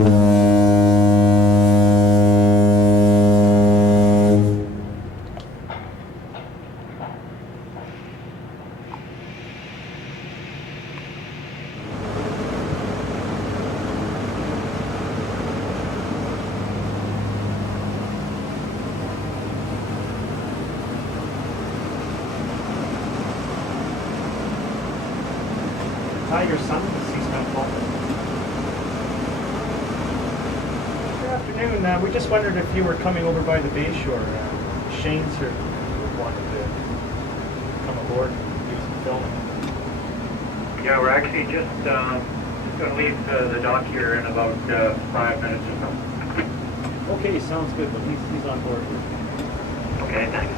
Tiger Sun, Seaspan Falcon. Good afternoon. We just wondered if you were coming over by the Bayshore. Shane's here wanted to come aboard and do some filming. Yeah, we're actually just going to leave the dock here in about 5 minutes or so. Okay, sounds good. But he's on board here. Okay, thanks.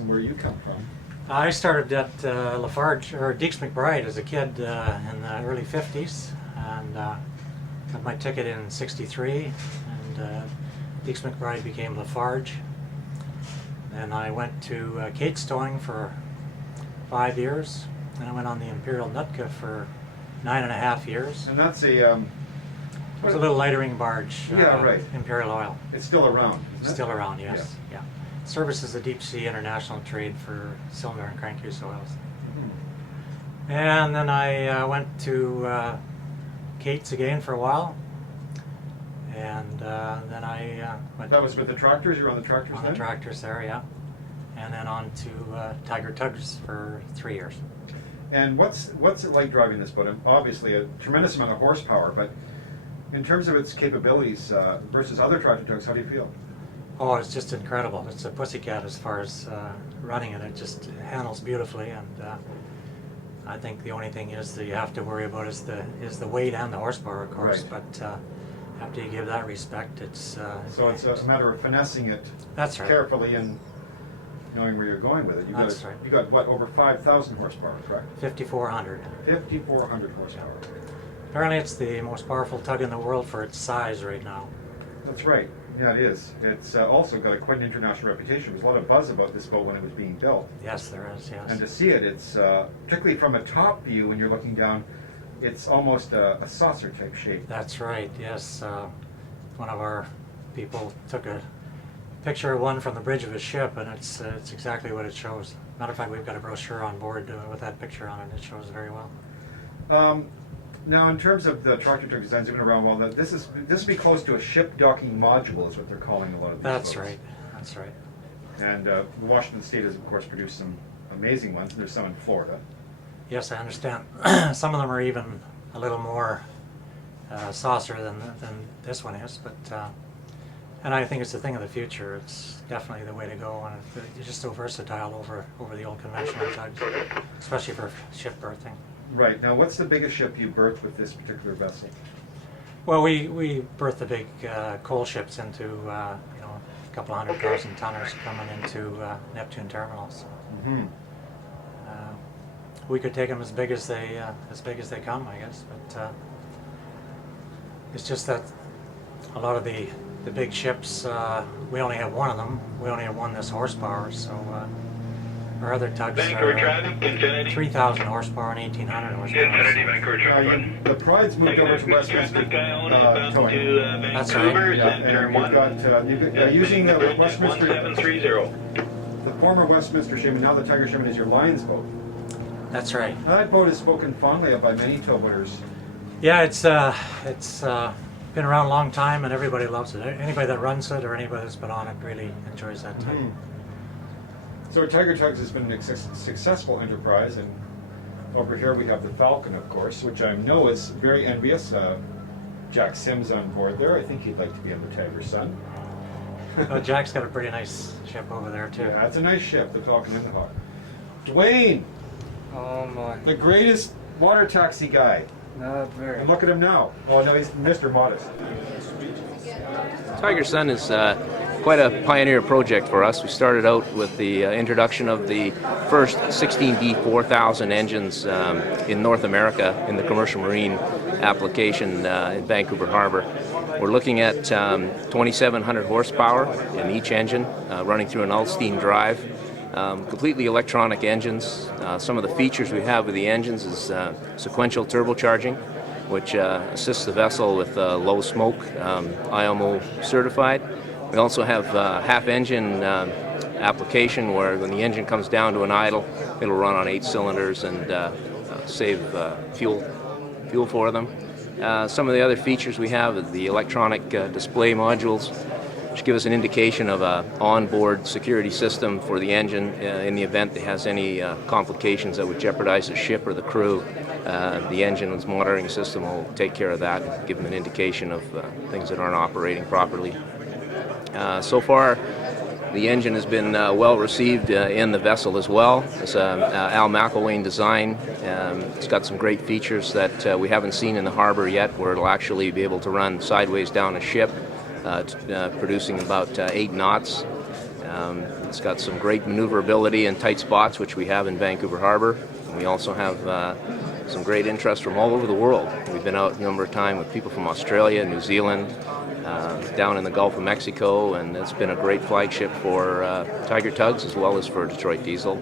And where you come from? I started at Lafarge, or Deeks McBride as a kid in the early 50s, and got my ticket in '63, and Deeks McBride became Lafarge. Then I went to Kate Stowing for 5 years, and I went on the Imperial Nootka for 9.5 years. And that's a... it was a little lightering barge, yeah, right. Imperial Oil. It's still around, isn't it? Still around, yes. Yeah. Services the deep sea international trade for cylinder and crankcase oils. Mm-hmm. And then I went to Kate's again for a while, and then I went. That was with the tractors. You were on the tractors on then? the tractors there, yeah. And then on to Tiger Tugz for 3 years. And what's it like driving this boat? And obviously, a tremendous amount of horsepower, but In terms of its capabilities versus other tractor tugs, how do you feel? Oh, it's just incredible. It's a pussycat as far as running it. It just handles beautifully, and I think the only thing is that you have to worry about is the weight and the horsepower, of course. Right. But after you give that respect, it's So it's a matter of finessing it that's right. carefully and knowing where you're going with it. That's right. You got what, over 5,000 horsepower, correct? 5,400. 5,400 horsepower. Apparently, it's the most powerful tug in the world for its size right now. That's right. Yeah, it is. It's also got quite an international reputation. There's a lot of buzz about this boat when it was being built. Yes, there is. Yes. And to see it, it's particularly from a top view when you're looking down, it's almost a saucer type shape. That's right. Yes. One of our people took a picture of one from the bridge of his ship, and it's exactly what it shows. Matter of fact, we've got a brochure on board with that picture on it. It shows very well. Now, in terms of the tractor tug designs, even around, well, this would be close to a ship docking module, is what they're calling a lot of these That's boats. right. That's right. And Washington State has, of course, produced some amazing ones. There's some in Florida. Yes, I understand. Some of them are even a little more saucer than this one is, but and I think it's a thing of the future. It's definitely the way to go, and it's just so versatile over the old conventional tugs, especially for ship berthing. Right. Now, what's the biggest ship you berthed with this particular vessel? Well, we berth the big coal ships into a couple 100,000 tonners coming into Neptune terminals. Mm-hmm. We could take them as big as they come, I guess. But it's just that a lot of the big ships, we only have one of them. We only have one this horsepower, so our other tugs Vancouver are traffic, Infinity. 3,000 horsepower and 1,800 horsepower. Infinity, Vancouver traffic. The Pride's moved over to Westminster Traffic, towing. That's Vancouver, right. Yeah, and turn and one. you've got using the Westminster, 1730. the former Westminster ship, and now the Tiger ship is your Lions boat. That's right. Now, that boat is spoken fondly of by many towboaters. Yeah, it's been around a long time, and everybody loves it. Anybody that runs it or anybody that's been on it really enjoys that type. So Tiger Tugz has been a successful enterprise, and over here we have the Falcon, of course, which I know is very envious. Jack Sims on board there. I think he'd like to be on the Tiger Sun. Well, Jack's got a pretty nice ship over there too. Yeah, it's a nice ship, the Falcon and the Hawk. Dwayne, Oh my, the greatest water taxi guy. not very. And look at him now. Oh no, he's Mr. Modest. Tiger Sun is quite a pioneer project for us. We started out with the introduction of the first 16D 4000 engines in North America in the commercial marine application in Vancouver Harbor. We're looking at 2,700 horsepower in each engine, running through an all-steam drive. Completely electronic engines. Some of the features we have with the engines is sequential turbocharging, which assists the vessel with low smoke, IMO certified. We also have half-engine application where when the engine comes down to an idle, it'll run on 8 cylinders and save fuel for them. Some of the other features we have is the electronic display modules, which give us an indication of an onboard security system for the engine in the event it has any complications that would jeopardize the ship or the crew. The engine's monitoring system will take care of that and give them an indication of things that aren't operating properly. So far, the engine has been well received in the vessel as well. It's Al McElwain design. It's got some great features that we haven't seen in the harbor yet, where it'll actually be able to run sideways down a ship, producing about 8 knots. It's got some great maneuverability in tight spots, which we have in Vancouver Harbor. And we also have some great interest from all over the world. We've been out a number of times with people from Australia, New Zealand, down in the Gulf of Mexico, and it's been a great flagship for Tiger Tugz as well as for Detroit Diesel.